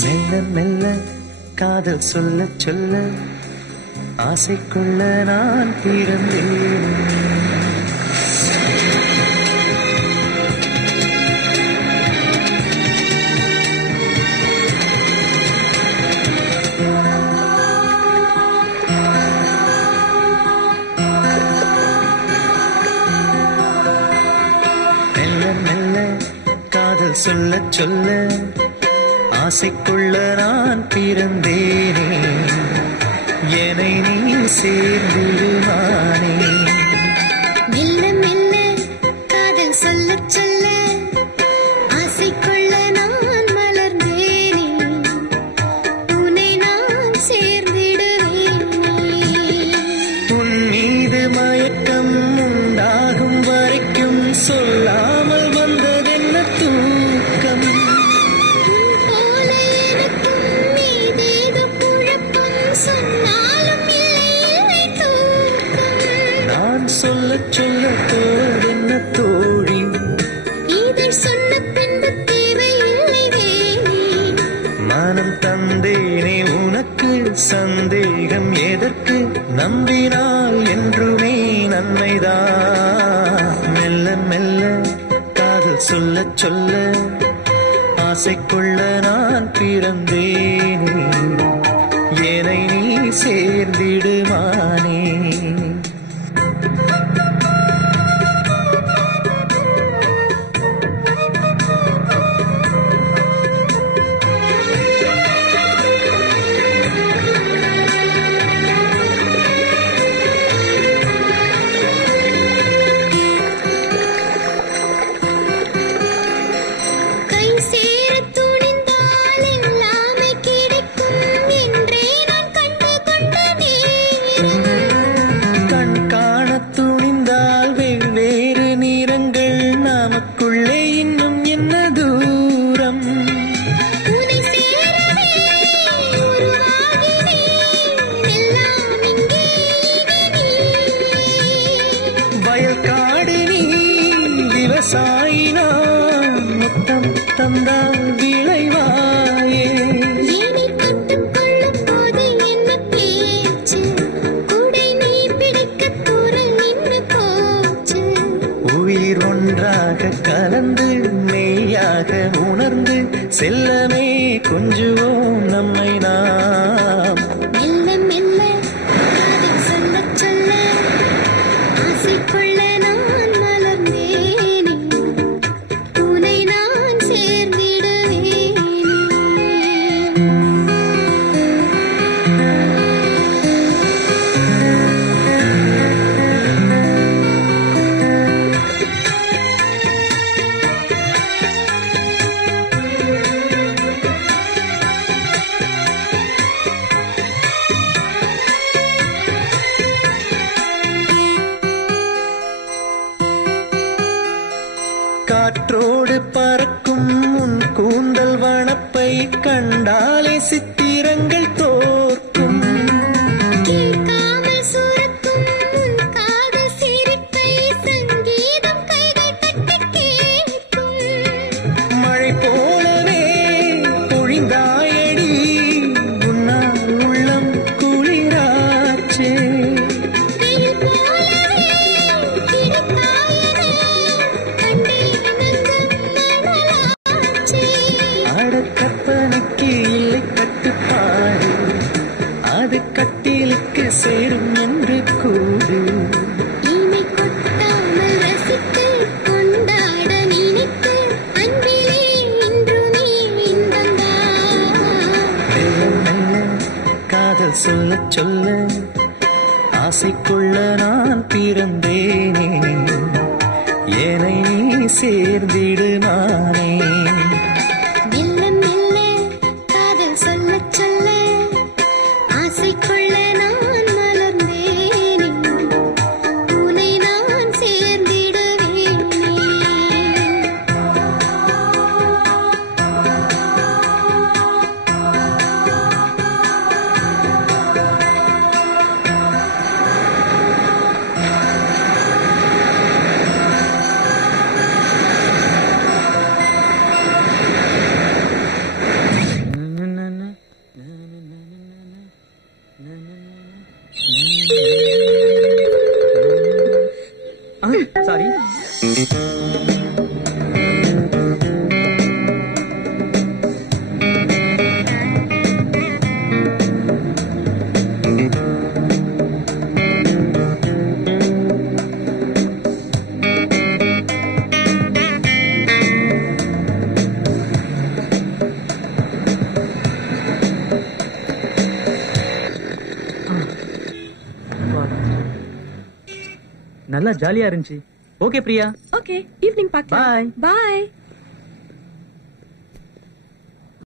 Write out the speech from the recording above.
மெல்ல மெல்ல காதல் சொல்ல சொல்ல ஆசைக்குள்ள நான் பிறந்தேன். மெல்ல மெல்ல காதல் சொல்ல சொல்ல ஆசைக்குள்ள நான் பிறந்தேனே, என்னை நீ சேர்ந்திடுவானே. மெல்ல மெல்ல காதல் சொல்ல சொல்ல ஆசைக்குள்ள நான் மலர்ந்தேனே, உன்னை நான் சேர்ந்திடுவேனே. உன் மீது மயக்கம் உண்டாகும் வரைக்கும் சொல்லாமல் வந்ததென்ன தூக்கம். சொல்ல சொல்ல போவென்ன தோழி, இதை சொன்ன பின்பு தேவையில்லை வேணி. மனம் தந்தேனே உனக்கு, சந்தேகம் எதற்கு, நம்பினால் என்றுமே நன்மைதான். மெல்ல மெல்ல காதல் சொல்ல சொல்ல ஆசைக்குள்ள நான் பிறந்தேனே, என்னை நீ சேர்ந்திடுவானே. தந்தால் விளைவாயே, என்னை கட்டுக்கொள்ள போது என்ன பேச்சு, கூடை நீ பிடிக்க தூரம் நின்று போச்சு. உயிர் ஒன்றாக கலந்து மெய்யாக உணர்ந்து செல்லமே கொஞ்சுவோம் நம்மை நாம். மெல்ல மெல்ல காதல் சொல்ல சொல்ல ஆசைக்குள்ள நான் மலர்ந்தேனே, உன்னை நான் சேர்ந்திடுவேனே. காற்றோடு பறக்கும் உன் கூந்தல் வனப்பை கண்டாலே சித்திரங்கள் தோற்கும். கேட்காமல் சுரக்கும் உன் காதல் சிரிப்பை சங்கீதம் கைகள் தட்டி கேட்கும். மழை போலவே பொழிந்தாயடி, உன்னால் உள்ளம் குளிராச்சே. வெயில் போலவே கிடைத்தாயன கற்பனைக்கு இல்லை கட்டுப்பாடு, அது கட்டிலுக்கு சேரும் என்று கூடு. இமை கொட்டாமல் ரசித்து கொண்டாட நினைத்து அன்பிலே இன்றுமே இன்பந்தான். மெல்ல மெல்ல காதல் சொல்ல சொல்ல ஆசைக்குள்ள நான் பிறந்தேனே, என்னை நீ சேர்ந்திடுவானே. மெல்ல மெல்ல காதல் சொல்ல சொல்ல ஆசைக்குள்ள நான் மலர்ந்தேனே, உன்னை நான் சேர்ந்திடுவேனே. சாரி. நல்லா ஜாலியா இருந்துச்சு. ஓகே பிரியா. ஓகே ஈவினிங் பார்க்கலாம். Bye. பாய்.